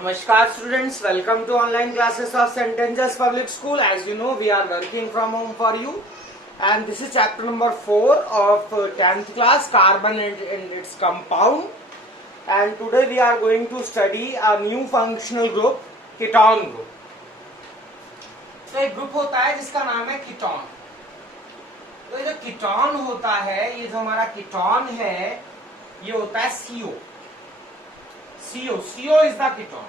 Namaskar students, welcome to online classes of St. Angel's Public School. As you know, we are working from home for you, and this is chapter number 4 of 10th class, carbon and its compound. And today we are going to study a new functional group, ketone group. तो एक group होता है जिसका नाम है ketone. तो ये जो कीटोन होता है, ये जो हमारा कीटोन है, ये होता है CO. CO is the ketone.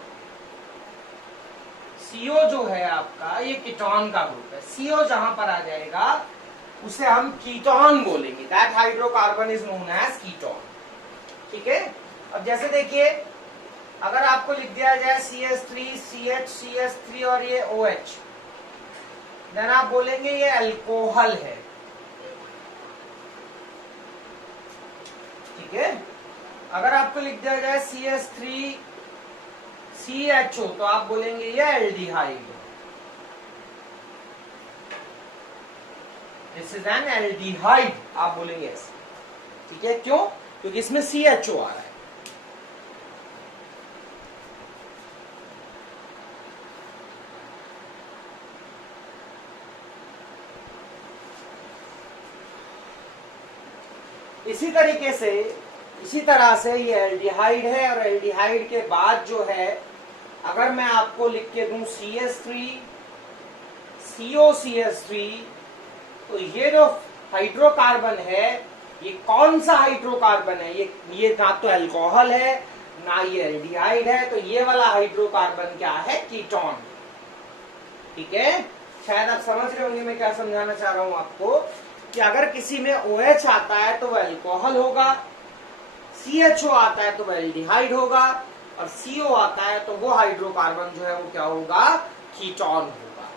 CO जो है आपका, ये कीटोन का ग्रुप है. CO जहां पर आ जाएगा उसे हम कीटोन बोलेंगे. That hydrocarbon is known as ketone. ठीक है. अब जैसे देखिए, अगर आपको लिख दिया जाए CH3, CH, CH3 और ये OH, देन आप बोलेंगे ये अल्कोहल है. ठीक है. अगर आपको लिख दिया जाए CH3, CHO, तो आप बोलेंगे ये aldehyde. This is an aldehyde, आप बोलेंगे ऐसे. ठीक है. क्यों? क्योंकि इसमें CHO आ रहा है. इसी तरह से ये एल्डिहाइड है, और एल्डिहाइड के बाद जो है, अगर मैं आपको लिख के दूं CH3, COCH3, तो ये जो हाइड्रोकार्बन है, ये कौन सा हाइड्रोकार्बन है? ये ना तो अल्कोहल है, ना ये एल्डिहाइड है. तो ये वाला हाइड्रोकार्बन क्या है? कीटोन. ठीक है. शायद आप समझ रहे होंगे मैं क्या समझाना चाह रहा हूं आपको, कि अगर किसी में OH आता है तो वह अल्कोहल होगा, CHO आता है तो वह एल्डिहाइड होगा, और CO आता है तो वो हाइड्रोकार्बन जो है वो क्या होगा? कीटोन होगा.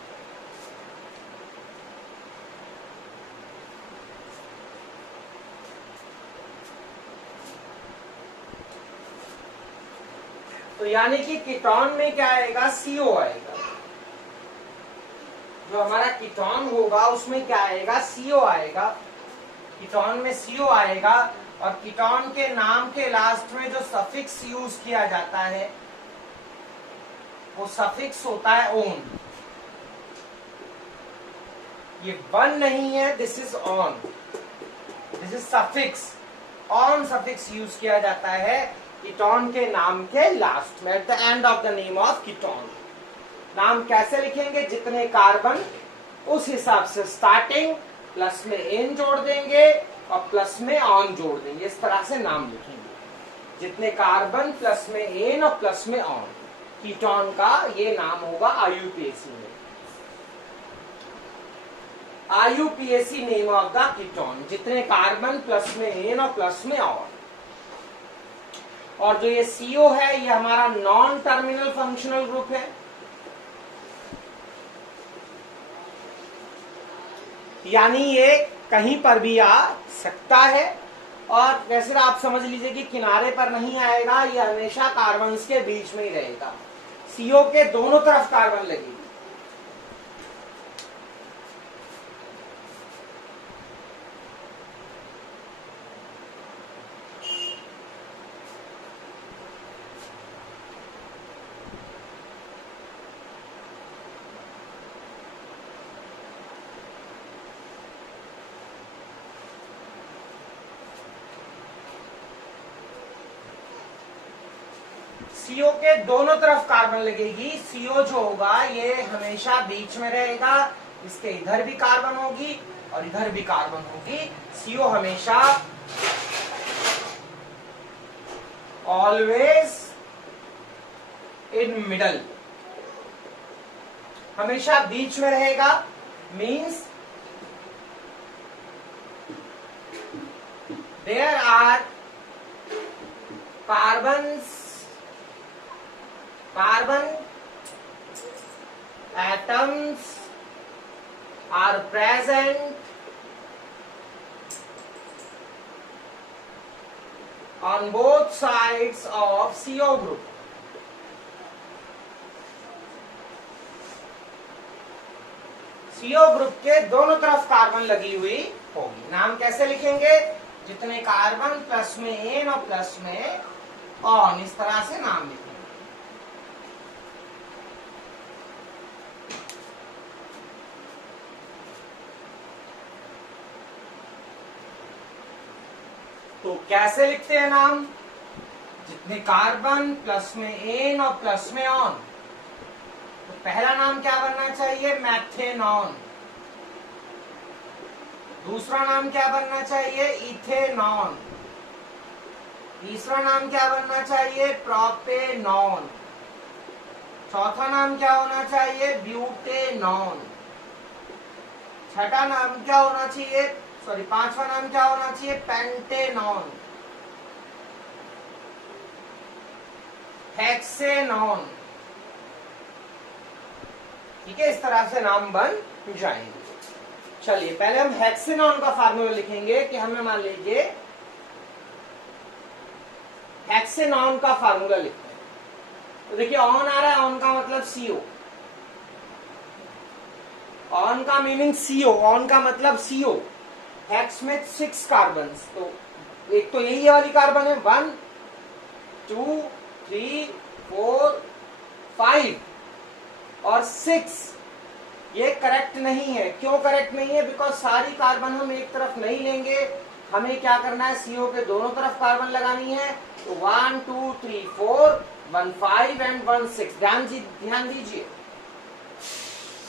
तो यानी कि कीटोन में क्या आएगा? CO आएगा. जो हमारा कीटोन होगा उसमें क्या आएगा? CO आएगा. कीटोन में CO आएगा, और कीटोन के नाम के लास्ट में जो सफिक्स यूज किया जाता है वो सफिक्स होता है ओन. ये वन नहीं है, this is on. This is suffix. On suffix use किया जाता है कीटोन के नाम के लास्ट में, at the end of the name of ketone. नाम कैसे लिखेंगे? जितने कार्बन उस हिसाब से स्टार्टिंग प्लस में एन जोड़ देंगे और प्लस में ऑन जोड़ देंगे. इस तरह से नाम लिखेंगे. जितने कार्बन प्लस में एन और प्लस में ऑन. कीटोन का ये नाम होगा IUPAC में. IUPAC name of the ketone. जितने कार्बन प्लस में एन और प्लस में ऑन. और जो ये CO है, ये हमारा नॉन टर्मिनल फंक्शनल ग्रुप है. यानी ये कहीं पर भी आ सकता है, और वैसे आप समझ लीजिए कि किनारे पर नहीं आएगा. ये हमेशा कार्बन्स के बीच में ही रहेगा. CO के दोनों तरफ कार्बन लगेगी. CO के दोनों तरफ कार्बन लगेगी. CO जो होगा ये हमेशा बीच में रहेगा. इसके इधर भी कार्बन होगी और इधर भी कार्बन होगी. CO हमेशा ऑलवेज इन मिडल, हमेशा बीच में रहेगा. Means there are carbon atoms are present on both sides of CO group. CO group के दोनों तरफ कार्बन लगी हुई होगी. नाम कैसे लिखेंगे? जितने कार्बन प्लस में एन और प्लस में ऑन, इस तरह से नाम लिखेंगे. तो कैसे लिखते हैं नाम? जितने कार्बन प्लस में एन और प्लस में ऑन। तो पहला नाम क्या बनना चाहिए? मैथेनॉन। दूसरा नाम क्या बनना चाहिए? इथेनॉन। तीसरा नाम क्या बनना चाहिए? प्रोपेनॉन। चौथा नाम क्या होना चाहिए? ब्यूटेनॉन। छठा नाम क्या होना चाहिए? पांचवा नाम क्या होना चाहिए? पेंटेनॉन। हेक्सेनॉन। ठीक है, इस तरह से नाम बन जाएंगे। चलिए पहले हम हेक्सेनॉन का फार्मूला लिखेंगे कि हमें मान लीजिए हेक्सेनॉन का फार्मूला लिखते हैं। तो देखिए ऑन आ रहा है, ऑन का मतलब सीओ, ऑन का मीनिंग सीओ, ऑन का मतलब सीओ। हेक्स में 6 कार्बन, तो एक तो यही वाली कार्बन है 1 2 3 4 5 और 6। ये करेक्ट नहीं है। क्यों करेक्ट नहीं है? बिकॉज सारी कार्बन हम एक तरफ नहीं लेंगे, हमें क्या करना है? सीओ के दोनों तरफ कार्बन लगानी है। तो 1 2 3 4 1 5 एंड 1 6।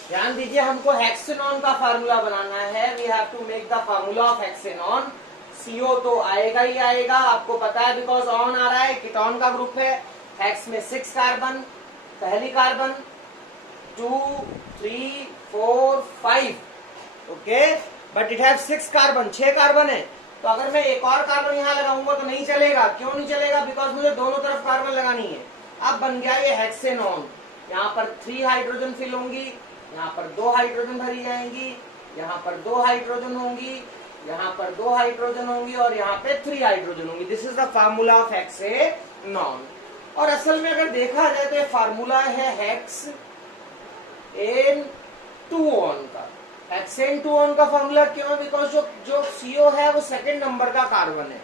ध्यान दीजिए हमको हेक्सेनॉन का फार्मूला बनाना है। We have to make the formula of hexanone. CO तो आएगा ही आएगा, आपको पता है, बिकॉज ऑन आ रहा है, कीटोन का ग्रुप है। हेक्स में 6 कार्बन, पहली carbon 2 3 4 5, okay, but it have 6 carbon, 6 carbon है। तो अगर मैं एक और कार्बन यहाँ लगाऊंगा तो नहीं चलेगा। क्यों नहीं चलेगा? बिकॉज मुझे दोनों तरफ कार्बन लगानी है। अब बन गया ये हेक्सेनॉन। यहाँ पर 3 हाइड्रोजन फिल होंगी, यहाँ पर 2 हाइड्रोजन भरी जाएंगी, यहाँ पर 2 हाइड्रोजन होंगी, यहाँ पर 2 हाइड्रोजन होंगी और यहाँ पे 3 हाइड्रोजन होंगी। This is the formula of hexanone. और असल में अगर देखा जाए तो ये फार्मूला है हेक्स एन 2 ऑन का। हेक्सेन 2 ऑन का फार्मूला क्यों? बिकॉज जो सीओ है वो सेकंड नंबर का कार्बन है।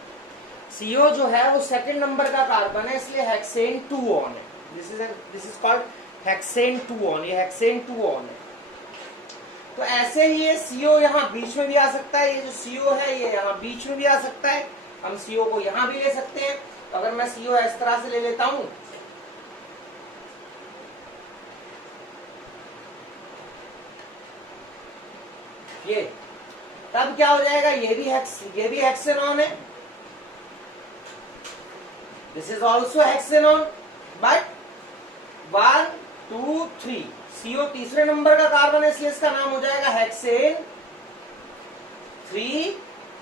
सीओ जो है वो सेकंड नंबर का कार्बन है, इसलिए हेक्सेन 2 ऑन है। This is called hexane 2 on. ये हेक्सेन 2 ऑन है। तो ऐसे ही ये सीओ यहाँ बीच में भी आ सकता है। ये जो सीओ है ये यहाँ बीच में भी आ सकता है। हम सीओ को यहाँ भी ले सकते हैं। तो अगर मैं सीओ इस तरह से ले लेता हूं, ये, तब क्या हो जाएगा? ये भी हेक्सेनॉन है। This is also hexanone, but 1 2 3 CO तीसरे नंबर का कार्बन है, इसलिए इसका नाम हो जाएगा हेक्सेन 3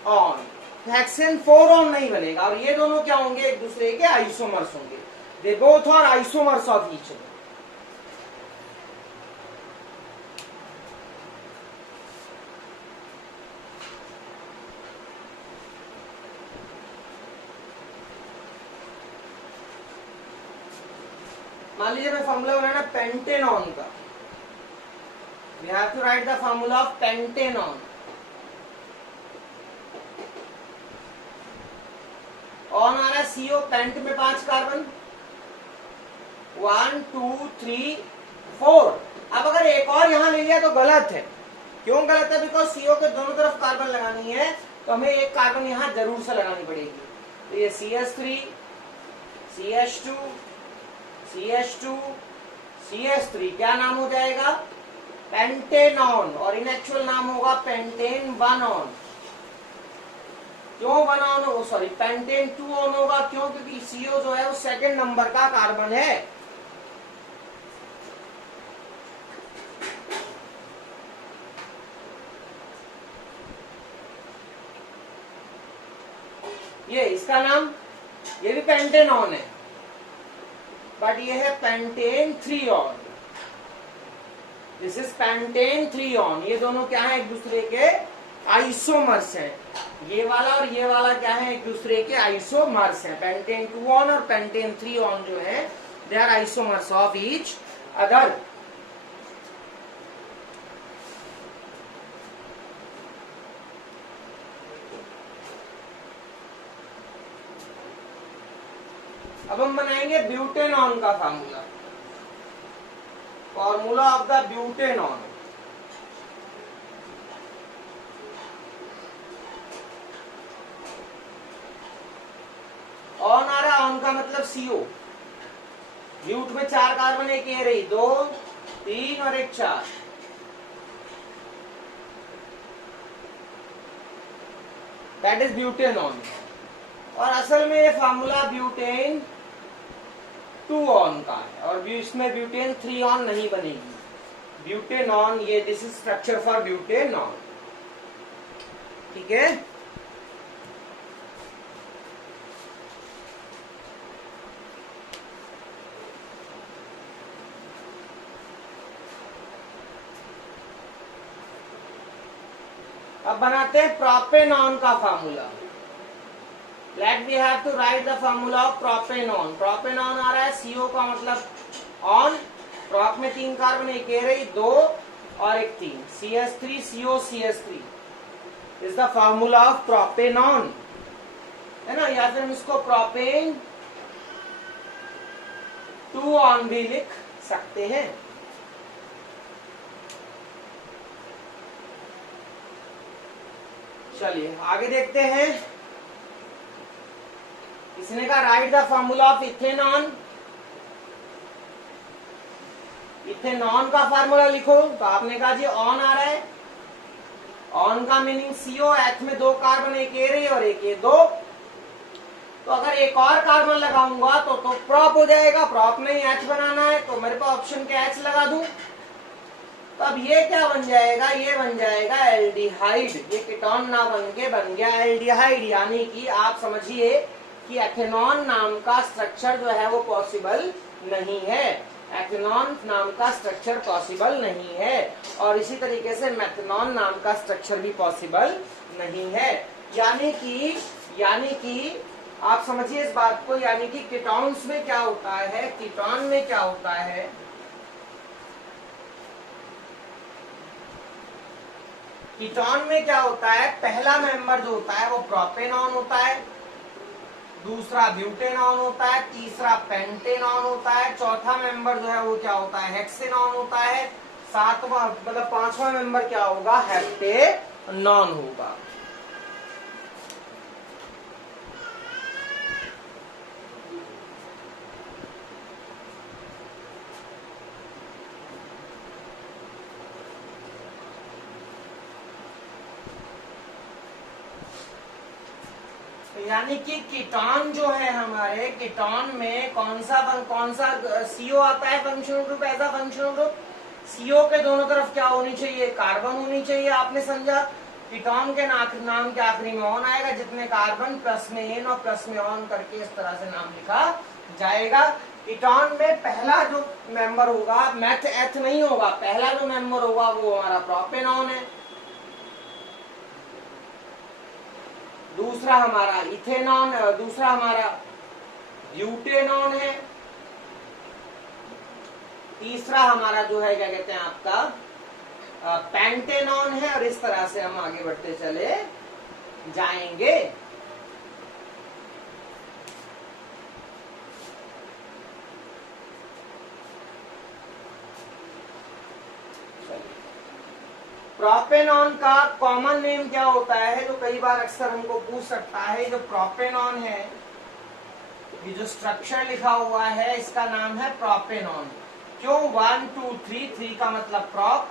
ऑन। हेक्सेन 4 ऑन नहीं बनेगा। और ये दोनों क्या होंगे? एक दूसरे के आइसोमर्स होंगे। They both are isomers of each other. मान लीजिए मैं फॉर्मूला बनाना पेंटेनॉन का। We have to write the formula of pentanone. One आ रहा है सीओ, पेंट में 5 कार्बन, 1 2 3 4। अब अगर एक और यहां ले लिया तो गलत है। क्यों गलत है? बिकॉज सीओ के दोनों तरफ कार्बन लगानी है, तो हमें एक कार्बन यहां जरूर से लगानी पड़ेगी। तो ये CH3 CH2 CH2 CH3 क्या नाम हो जाएगा? पेंटेनॉन। और इन एक्चुअल नाम होगा पेंटेन 1 ऑन। क्यों 1 ऑन हो? सॉरी, पेंटेन 2 ऑन होगा। क्यों? क्योंकि सीओ जो है वो सेकंड नंबर का कार्बन है। ये इसका नाम, ये भी पेंटेनॉन है, बट ये है pentane 3 on. This is pentane 3 on. ये दोनों क्या है? एक दूसरे के आइसोमर्स हैं। ये वाला और ये वाला क्या है? एक दूसरे के आइसोमर्स हैं। पेंटेन 2 ऑन और पेंटेन 3 ऑन जो है, they are isomers of each other. अब हम बनाएंगे ब्यूटेनॉन का formula. Formula of the butanone. One आ रहा है, ऑन का मतलब CO। ब्यूट में 4 कार्बन, एक ये रही, 2 3 और एक 4। That is butanone. और असल में ये फार्मूला ब्यूटेन 2 ऑन का है और इसमें ब्यूटेन 3 ऑन नहीं बनेगी। ब्यूटेनॉन, ये this is structure for butanone. ठीक है, अब बनाते हैं प्रोपेनॉन का formula. Let we have to write the formula of propanone. Propanone आ रहा है, CO का मतलब ऑन, प्रोप में 3 कार्बन, एक ए रही, 2 और एक 3, CH3 CO CH3 is the formula of propanone, है ना। या फिर हम इसको प्रोपेन 2 ऑन भी लिख सकते हैं। चलिए आगे देखते हैं। इसने कहा राइट द फार्मूला ऑफ इथेनॉन। इथेनॉन का फार्मूला लिखो, तो आपने कहा जी ऑन आ रहा है, ऑन का मीनिंग CO, एच में 2 कार्बन, एक ए रही और एक ए 2। तो अगर एक और कार्बन लगाऊंगा तो प्रॉप हो जाएगा। प्रॉप में ही H बनाना है, तो मेरे पास ऑप्शन के H लगा दूं। तो अब ये क्या बन जाएगा, ये बन जाएगा एल्डिहाइड। ये कीटोन ना बन के बन गया एल्डिहाइड। यानी कि आप समझिए कि एथेनॉन नाम का स्ट्रक्चर जो है वो पॉसिबल नहीं है। एथेनॉन नाम का स्ट्रक्चर पॉसिबल नहीं है और इसी तरीके से मेथनॉन नाम का स्ट्रक्चर भी पॉसिबल नहीं है। यानी कि आप समझिए इस बात को, यानी कि कीटोन्स में क्या होता है, कीटोन में क्या होता है, कीटोन में क्या होता है, पहला मेंबर जो होता है वो प्रोपेनॉन होता है, दूसरा ब्यूटेनॉन होता है, तीसरा पेंटेनॉन होता है, चौथा मेंबर जो है वो क्या होता है, हेक्सेनॉन होता है, सातवां मतलब 5वां मेंबर क्या होगा, हेप्टेनॉन होगा। यानी कि कीटोन जो है हमारे, कीटोन में कौन सा CO आता है functional group, as a functional group. CO के दोनों तरफ क्या होनी चाहिए, कार्बन होनी चाहिए। आपने समझा, कीटोन के नाम के आखिरी में ऑन आएगा, जितने कार्बन प्लस में एन और प्लस में ऑन करके इस तरह से नाम लिखा जाएगा। कीटोन में पहला जो मेंबर होगा, मैथ एथ नहीं होगा, पहला जो मेंबर होगा वो हमारा प्रोपेनॉन है, दूसरा हमारा इथेनॉन, दूसरा हमारा ब्यूटेनॉन है, तीसरा हमारा जो है क्या कहते हैं आपका पेंटेनॉन है, और इस तरह से हम आगे बढ़ते चले जाएंगे। प्रोपेनॉन का कॉमन नेम क्या होता है, जो कई बार अक्सर हमको पूछ सकता है। जो प्रोपेनॉन है, ये जो स्ट्रक्चर लिखा हुआ है इसका नाम है प्रोपेनॉन। क्यों, 1 2 3 का मतलब प्रोप,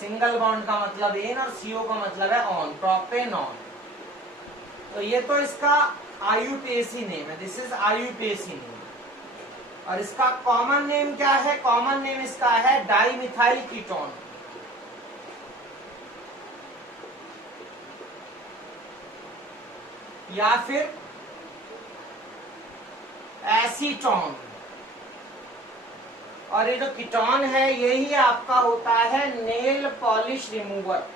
सिंगल बॉन्ड का मतलब एन और CO का मतलब है ऑन, प्रोपेनॉन। तो ये तो इसका आयुपेसी नेम है, दिस इज आयुपेसी नेम। और इसका कॉमन नेम क्या है, कॉमन नेम इसका है डाइमिथाइल कीटोन, या फिर एसीटोन। और ये जो कीटोन है यही आपका होता है नेल पॉलिश रिमूवर।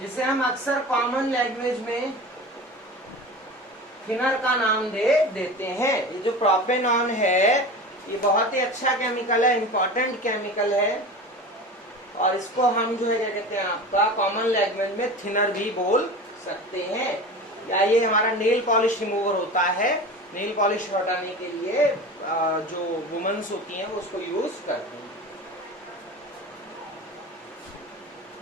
जिसे हम अक्सर कॉमन लैंग्वेज में थिनर का नाम देते हैं। ये जो प्रोपेनॉन है ये बहुत ही अच्छा केमिकल है, इंपॉर्टेंट केमिकल है, और इसको हम जो है क्या कहते हैं आपका कॉमन लैंग्वेज में थिनर भी बोल सकते हैं। या ये हमारा नेल पॉलिश रिमूवर होता है, नेल पॉलिश हटाने के लिए जो वुमेन्स होती हैं वो उसको यूज करती हैं।